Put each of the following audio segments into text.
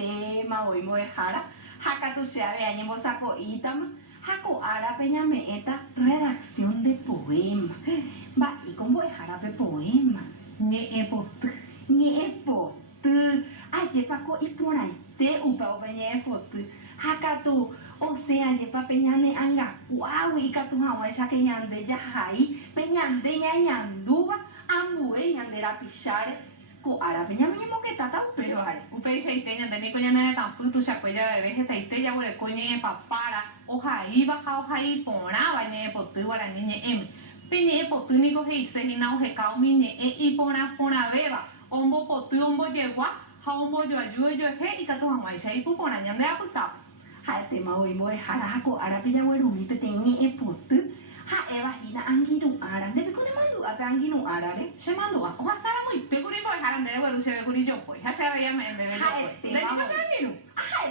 tema hoy mojara hakatu se había ñemo saco itama haku ara peña me eta redacción de poema va y con mojara de poema ni epotu aye paco y por ahí te upa peña epotu hakatu o sea yepa peñane anga wow y katu hawa esa que ñande ya hai peñande ñanduba ambue ñandera pichare ko ara peña me ñemo que tata pero are Upe shaiteña de mi coña nene tamputu shakuella de veje taiteya bure coñe papara oja iba oja y pora bañe potu para niñe em peñe potu ni coge y se hina oje cao miñe y pora beba ombo potu ombo yegua ha ombo yo ayu yo he y katu hamai shai pu pora ñande apusa ha tema hoy mo hara ko ara peña bueno mi peteñe potu ha eva hina angiru ara de ko mandu apa angiru ara re se mandua oja sara muy te kuri boy haran de bueno se ve kuri yo pues ha se veía me de yo pues de ni se angiru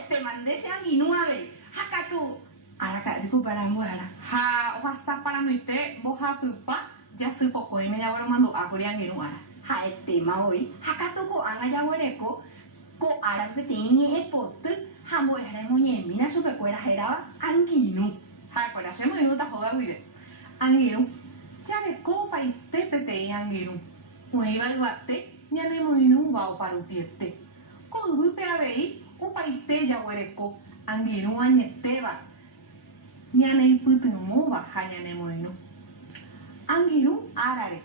te mandé se angiru a ver hakatu ara ka diku para mo ara ha oja sa para no ite boja pupa ya su poco y me ya bueno mando a kuri angiru ara ha tema hoy hakatu ko anga ya wereko ko ara peteñe potu ha mo hara mo ñemina su pecuera era angiru ha por hacer muy nota joda guide angiru ya de copa y te pete angiru muy iba el bate ya ne muy no va para upiete con gupe a ver upa y te ya wereko angiru añeteba ya ne putu mo va ya ne muy no angiru arare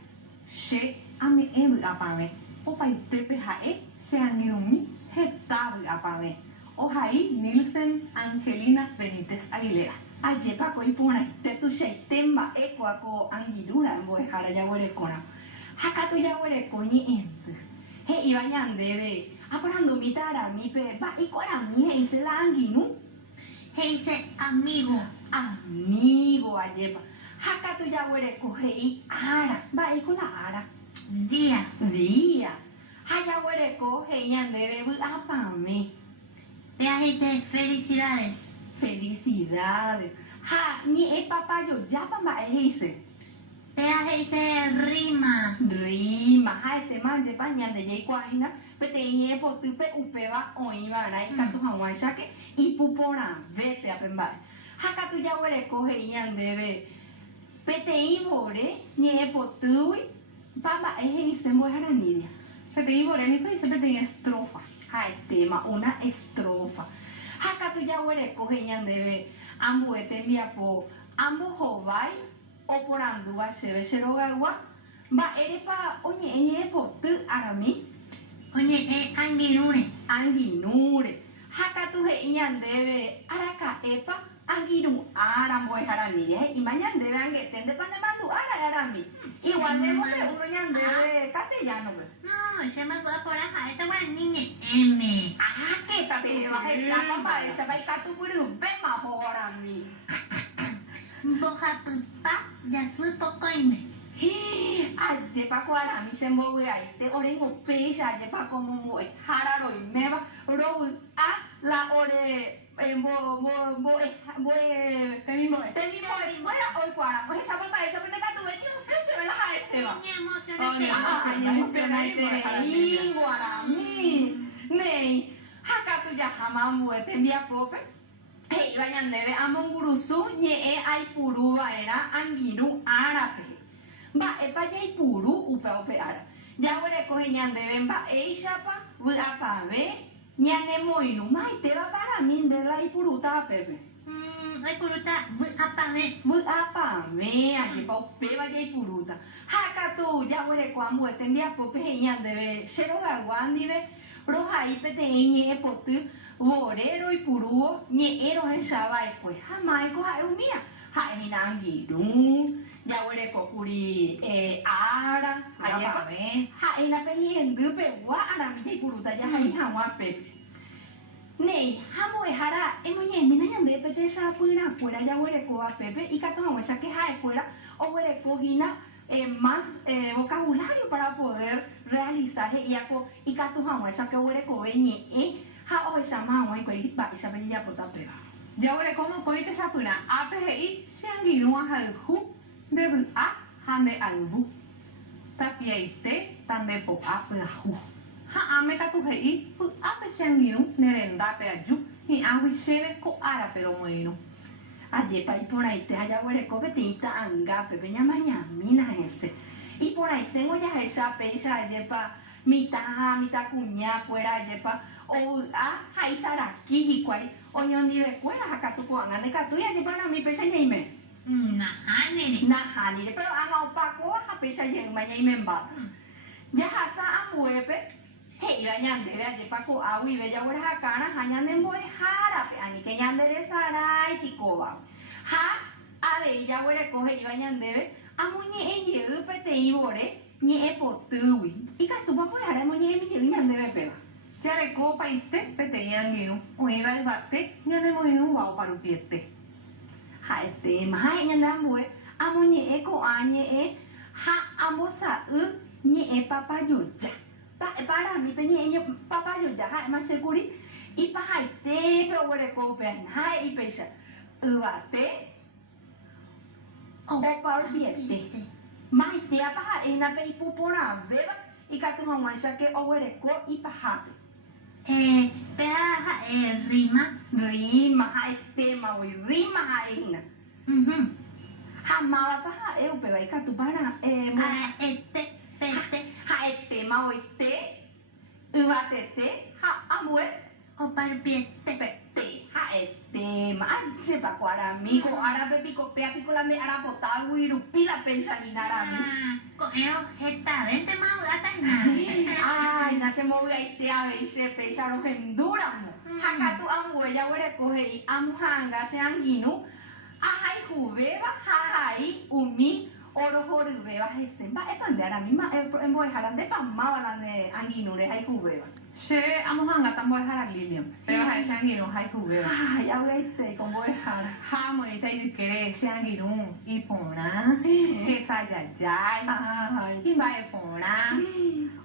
she ame ebu apame upa y te peja she angiru mi hetabu apame Ojai Nielsen Angelina Benítez Aguilera. Aye paco y pona te tu temba ecuaco angirura en boejara ya huele cora. Hakatu ya huele coñi ent. He iba debe. Aparando mitara mi pe va y cora mi he se la anginu. He dice amigo. Amigo ayepa. Hakatu ya huele coge y ara. Va y con la ara. Día. Haya huele coge y debe apame. Ella dice felicidades. Felicidades. Ha, ni e papayo ya pamba dice. Ella dice rima. Ha este man je pañan de ye cuajina, pete ñe potupe upeba oiba na ikatu hawa shake y pupora vete a pemba. Ha katu ya were coge ñan debe. Pete ibore ñe potui pamba dice mo haranidia. Pete ibore ni dice pete estrofa. Ha tema una estrofa. Hakatu ya huele coge debe ambuete envía po ambo jovai o por anduga se ve serogagua va erepa oñe po tu arami Oye, anginure Hakatu he debe araka epa angiru arambo harani y mañana debe angeten de panemandu arami igual de uno debe castellano. No, se me acuerda por acá, esta buena niña M. Que tapi va a estar mamá, esa va a estar tu puru, ve más ahora mi. Boja pupa, ya supo coime. Aye pa kuara mi se mo we ai te orengo pesa aye pa como mo hararo y meva ro a la ore te mismo bueno hoy kuara pues esa papá esa pende ka tu ve no sé se ve la jaese va Niña emocionante iguara mi nei hakatu ya hamamu te envía pope hey vayan debe amongurusu nye ai puru era angiru arape va epa ya puru upe ara ya wore coge ñan deben va chapa apa ve ñane moinu mai te va para mí de la ipuruta pepe Ay, puruta, apa me aye pa upe va ya ipuruta hakatu ya wore kwambu te envía pope ñan debe cero gawandi ve roja ipete ñe potu borero y puru ñe ero esa va pues jamai ko ha mira ha hinangiru ya wore kokuri ara ayepa ha ina peni endupe wa ara mi kuruta ya hai hawa pepe nei hamo hara emonye mina nyande pete sa pura fuera ya wore ko a pepe y kato hawa sa que ha fuera o wore ko hina más vocabulario para poder realizar y kato hawa sa que wore ko veñe ha o sa ma wa ko ba isa pe ya pota pera ya wore como koite sapuna api siangiru ahalhu de a hande albu tapiaite tan de po a plahu Ha ame ka tu hei fu ape shanginu nerenda pe aju ni awi sheve ko ara pero moino. Ayer para ir por ahí te haya huele copetita anga pepeña mañana ese. Y por ahí tengo ya esa pecha ayer para mitad cuña fuera ayer para o ahí saraki y cual o yo ni de fuera acá tu cuanga de catu y ayer para mi pecha ya me. Nah, nene. Nah, ni pero haga opaco a pecha ya mañana me va. Ya hasa amuepe. Hey, bañan de ver para ko awi be ya wala kana hanyan de moy hara pe ani que nyan de sarai tikoba. Ha, a ver ya wala ko hey bañan de be amuñe enye upe te ibore ni e potuwi. Y ka tu vamos a hara muñe mi nyan de be pe. Jare ko pa ite pe te yanginu. Uiva el bate nyane moino wa paru piete. Ha este ma ha nyan da moy amuñe e ko anye e ha amosa ni e papa yuja. Para mi peñeño papá yo ya hay más seguro y para te pero bueno copen hay y pesa ubate o para piete más te apa en la pe pupona beba y que tu mamá ya que o bueno co y para Pea, rima. rima hay tema hoy rima hay na jamás para eu pero y que tu para Pete. ha tema hoy te ubate ha amue O parpiete. te ha tema se pa cuara amigo árabe pico pea pico la de arapota wiru pila pensa ni nara Coero, jeta, vente más, gata y nada. ay na se mo ai te a ver se pensa ro henduramo haka tu amue ya were coge y amhanga se anginu ahai jubeba hahai umi oro hore beba hesen ba e pandera misma e mo haran de pamma balan de anginu re hai jubeba She amohanga tambo hara lilium. Pero ha shanginu hai kubeo. ay habla este como es hara Ha mo ita kere shanginu ipona. Ke sa jajai. ay Imba ipona.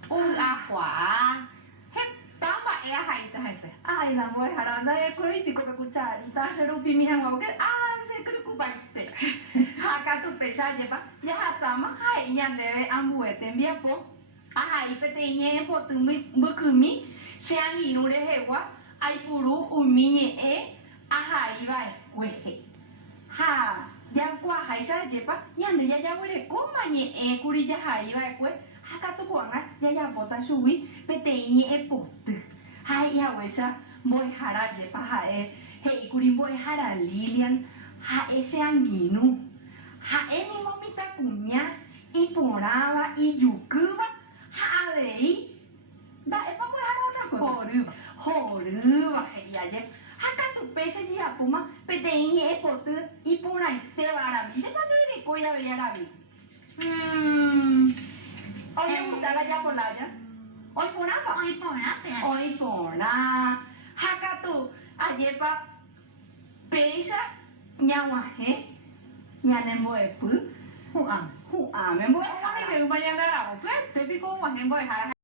Agua. He tamba e hai ta hase. ay la mo hara anda e ko pico pe cucharita se rupi mi hanga que se creo que baite haka tu pecha lleva ya hasama ay nyan debe amuete envía po ai peteñe po tu mi sean inure hewa ai puru uminye ai vai wehe ha ya kwa haisa lleva nyan de ya were koma nye kuri ya hai vai kwe haka tu kwanga ya bota suwi peteñe po tu hai ya wesa moi hara lleva ha he kuri moi hara lilian ha ese anginu ha ni momita kunya y poraba y yukuba ha dei da e vamos a otra cosa joruba ya ya haka tu pese ya puma peteñe e potu y por ahí te va a mí de cuando ni coya ve a vi oye gusta la ya por la ya hoy poraba Hoy por pea. hoy pora haka tu ayer pa pesa nyawahe nyanembo epu Hu am. hu a membo Hu am ni de mañana ra. Pues te pico wa hembo hara.